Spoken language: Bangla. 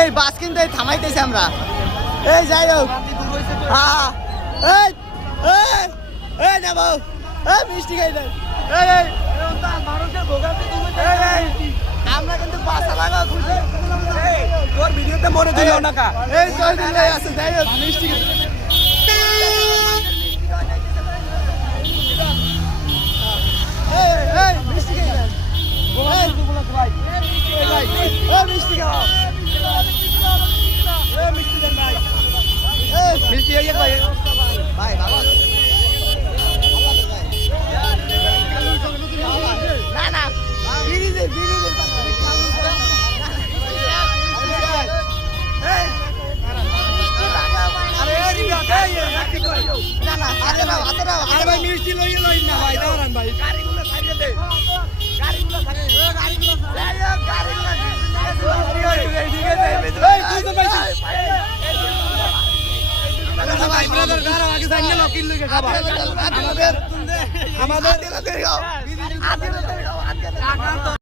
এই বাস কিন্তু থামাইতেছি আমরা। এই যাই হোক, মিষ্টি খাই দেন। আমরা কিন্তু বাসা লাগা খুঁজে তোর ভিডিওতে মনে দিল না কা। এই জয় দিলে আছে, যাই হোক মিষ্টি মিষ্টি খাই দেন। মিষ্টি খাওয়া মিষ্টি দেন ভাই। মিষ্টি ভাই ভাই ভালো না না বিড়ি মিষ্টি লই না ভাই, দাঁড়ান ভাই। গাড়িগুলো ছাড়িয়ে দে, গাড়িগুলো ছাড়িয়ে দে, গাড়িগুলো আমাদের